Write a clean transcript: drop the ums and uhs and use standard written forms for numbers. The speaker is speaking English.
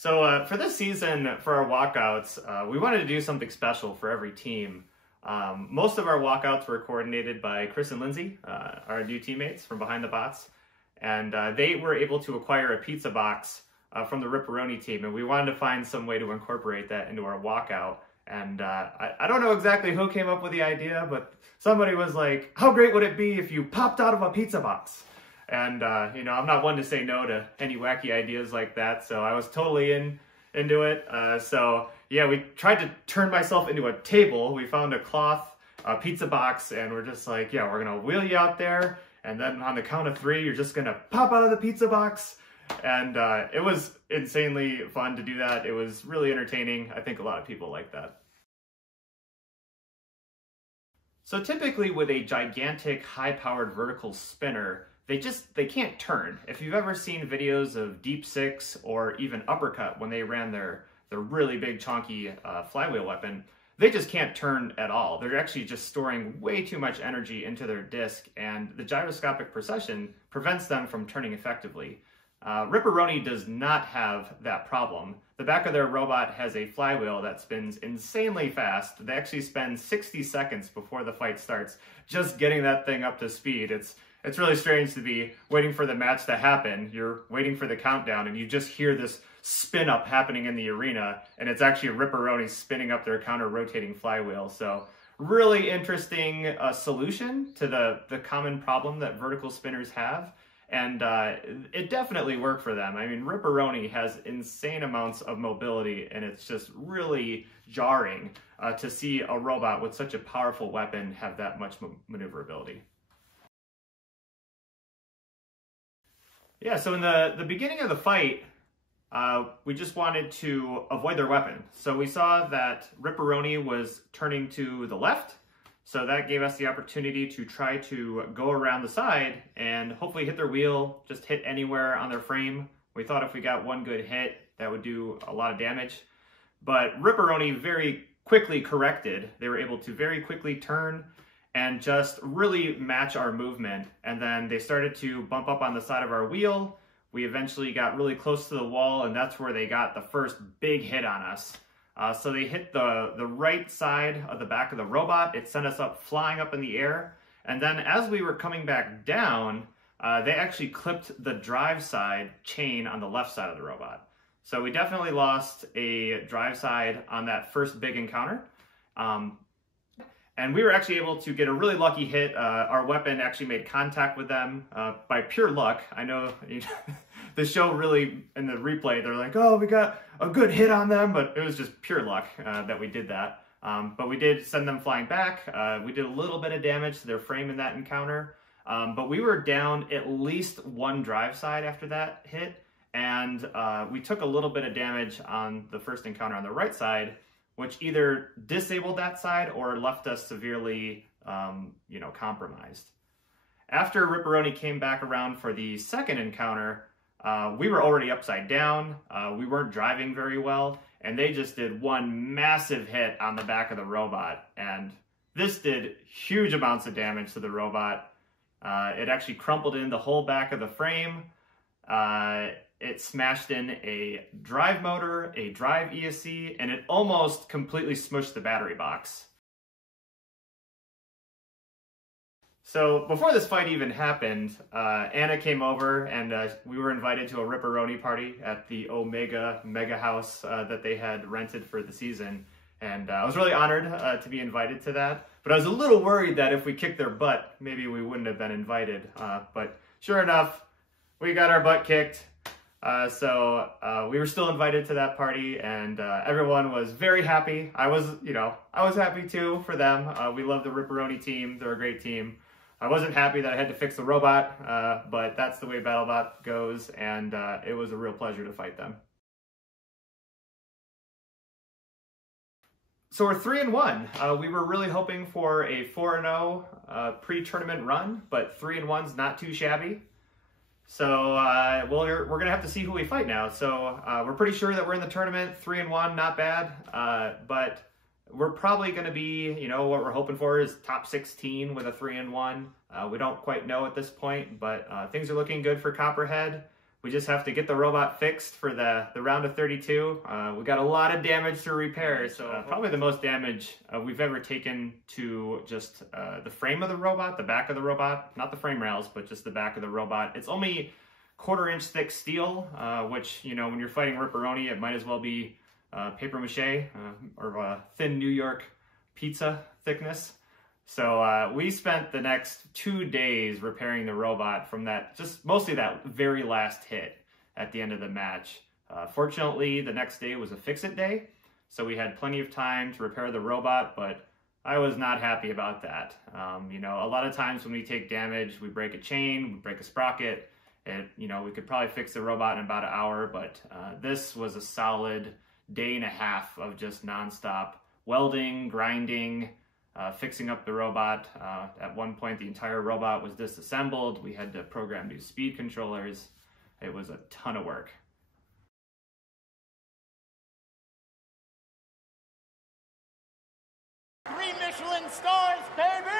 So for this season, for our walkouts, we wanted to do something special for every team. Most of our walkouts were coordinated by Chris and Lindsay, our new teammates from Behind the Bots, and they were able to acquire a pizza box from the RIPeroni team, and we wanted to find some way to incorporate that into our walkout. And I don't know exactly who came up with the idea, but somebody was like, how great would it be if you popped out of a pizza box? And, you know, I'm not one to say no to any wacky ideas like that, so I was totally into it. So, yeah, we tried to turn myself into a table. We found a cloth pizza box, and we're just like, yeah, we're going to wheel you out there, and then on the count of 3, you're just going to pop out of the pizza box. And it was insanely fun to do that. It was really entertaining. I think a lot of people like that. So typically with a gigantic high-powered vertical spinner, they can't turn. If you've ever seen videos of Deep Six or even Uppercut when they ran their really big chonky flywheel weapon, they just can't turn at all. They're actually just storing way too much energy into their disc, and the gyroscopic precession prevents them from turning effectively. RIPeroni does not have that problem. The back of their robot has a flywheel that spins insanely fast. They actually spend 60 seconds before the fight starts just getting that thing up to speed. It's really strange to be waiting for the match to happen. You're waiting for the countdown and you just hear this spin up happening in the arena, and it's actually RIPeroni spinning up their counter-rotating flywheel. So really interesting solution to the common problem that vertical spinners have. And it definitely worked for them. I mean, RIPeroni has insane amounts of mobility, and it's just really jarring to see a robot with such a powerful weapon have that much maneuverability. Yeah, so in the beginning of the fight, we just wanted to avoid their weapon. So we saw that RIPeroni was turning to the left, so that gave us the opportunity to try to go around the side and hopefully hit their wheel, just hit anywhere on their frame. We thought if we got one good hit, that would do a lot of damage. But RIPeroni very quickly corrected. They were able to very quickly turn and just really match our movement. And then they started to bump up on the side of our wheel. We eventually got really close to the wall, and that's where they got the first big hit on us. So they hit the right side of the back of the robot. It sent us up flying up in the air. And then as we were coming back down, they actually clipped the drive side chain on the left side of the robot. So we definitely lost a drive side on that first big encounter. And we were actually able to get a really lucky hit. Our weapon actually made contact with them by pure luck. I know the show really, in the replay, they're like, oh, we got a good hit on them, but it was just pure luck that we did that. But we did send them flying back. We did a little bit of damage to their frame in that encounter. But we were down at least one drive side after that hit. And we took a little bit of damage on the first encounter on the right side, which either disabled that side or left us severely, compromised. After RIPeroni came back around for the second encounter, we were already upside down. We weren't driving very well, and they just did one massive hit on the back of the robot. And this did huge amounts of damage to the robot. It actually crumpled in the whole back of the frame. It smashed in a drive motor, a drive ESC, and it almost completely smushed the battery box. So before this fight even happened, Anna came over, and we were invited to a RIPeroni party at the Omega Mega House that they had rented for the season. And I was really honored to be invited to that. But I was a little worried that if we kicked their butt, maybe we wouldn't have been invited. But sure enough, we got our butt kicked. So we were still invited to that party, and everyone was very happy. I was happy too for them. We love the RIPeroni team. They're a great team. I wasn't happy that I had to fix the robot, but that's the way Battlebot goes, and it was a real pleasure to fight them. So we're 3-1. We were really hoping for a 4-0 pre-tournament run, but 3-1's not too shabby. So, we're going to have to see who we fight now. So, we're pretty sure that we're in the tournament. 3-1, not bad. But we're probably going to be, what we're hoping for is top 16 with a 3-1. We don't quite know at this point, but things are looking good for Copperhead. we just have to get the robot fixed for the round of 32. We got a lot of damage to repair, so probably the most damage we've ever taken to just the frame of the robot, the back of the robot, not the frame rails, but just the back of the robot. It's only 1/4 inch thick steel, which, you know, when you're fighting RIPeroni, it might as well be paper mache or thin New York pizza thickness. So we spent the next 2 days repairing the robot from that, just mostly that very last hit at the end of the match. Fortunately, the next day was a fix-it day, so we had plenty of time to repair the robot, but I was not happy about that. You know, a lot of times when we take damage, we break a chain, we break a sprocket, and, you know, we could probably fix the robot in about an hour, but this was a solid day and a half of just nonstop welding, grinding, fixing up the robot. At one point, the entire robot was disassembled. We had to program new speed controllers. It was a ton of work. 3 Michelin stars, baby!